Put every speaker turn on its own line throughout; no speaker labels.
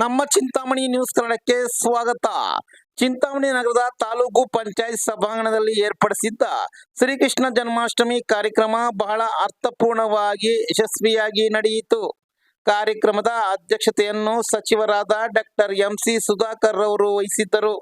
ನಮ್ಮ ಚಿಂತಾಮಣಿ ನ್ಯೂಸ್ ಕನ್ನಡಕ್ಕೆ ಸ್ವಾಗತ. ಚಿಂತಾಮಣಿ ನಗರದ ತಾಲೂಕು ಪಂಚಾಯತ್ ಸಭಾಂಗಣದಲ್ಲಿ ಏರ್ಪಡಿಸಿದ್ದ ಶ್ರೀಕೃಷ್ಣ ಜನ್ಮಾಷ್ಟಮಿ ಕಾರ್ಯಕ್ರಮ ಬಹಳ ಅರ್ಥಪೂರ್ಣವಾಗಿ ಯಶಸ್ವಿಯಾಗಿ ನಡೆಯಿತು. ಕಾರ್ಯಕ್ರಮದ ಅಧ್ಯಕ್ಷತೆಯನ್ನು ಸಚಿವರಾದ ಡಾಕ್ಟರ್ ಎಂ ಸಿ ಸುಧಾಕರ್ ಅವರು ವಹಿಸಿದ್ದರು.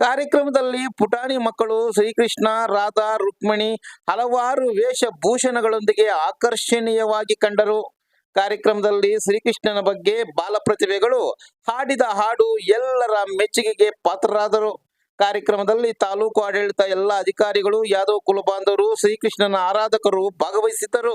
ಕಾರ್ಯಕ್ರಮದಲ್ಲಿ ಪುಟಾಣಿ ಮಕ್ಕಳು ಶ್ರೀಕೃಷ್ಣ, ರಾಧಾ, ರುಕ್ಮಿಣಿ ಹಲವಾರು ವೇಷಭೂಷಣಗಳೊಂದಿಗೆ ಆಕರ್ಷಣೀಯವಾಗಿ ಕಂಡರು. ಕಾರ್ಯಕ್ರಮದಲ್ಲಿ ಶ್ರೀಕೃಷ್ಣನ ಬಗ್ಗೆ ಬಾಲ ಪ್ರತಿಭೆಗಳು ಹಾಡಿದ ಹಾಡು ಎಲ್ಲರ ಮೆಚ್ಚುಗೆಗೆ ಪಾತ್ರರಾದರು. ಕಾರ್ಯಕ್ರಮದಲ್ಲಿ ತಾಲೂಕು ಆಡಳಿತ ಎಲ್ಲ ಅಧಿಕಾರಿಗಳು, ಯಾದವ್ ಕುಲಬಾಂಧವರು, ಶ್ರೀಕೃಷ್ಣನ ಆರಾಧಕರು ಭಾಗವಹಿಸಿದ್ದರು.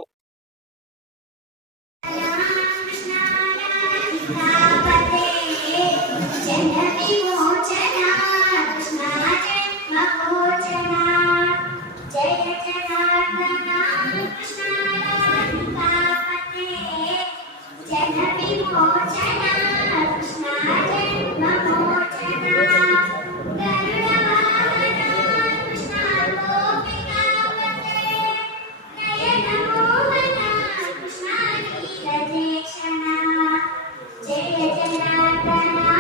Jai Janardana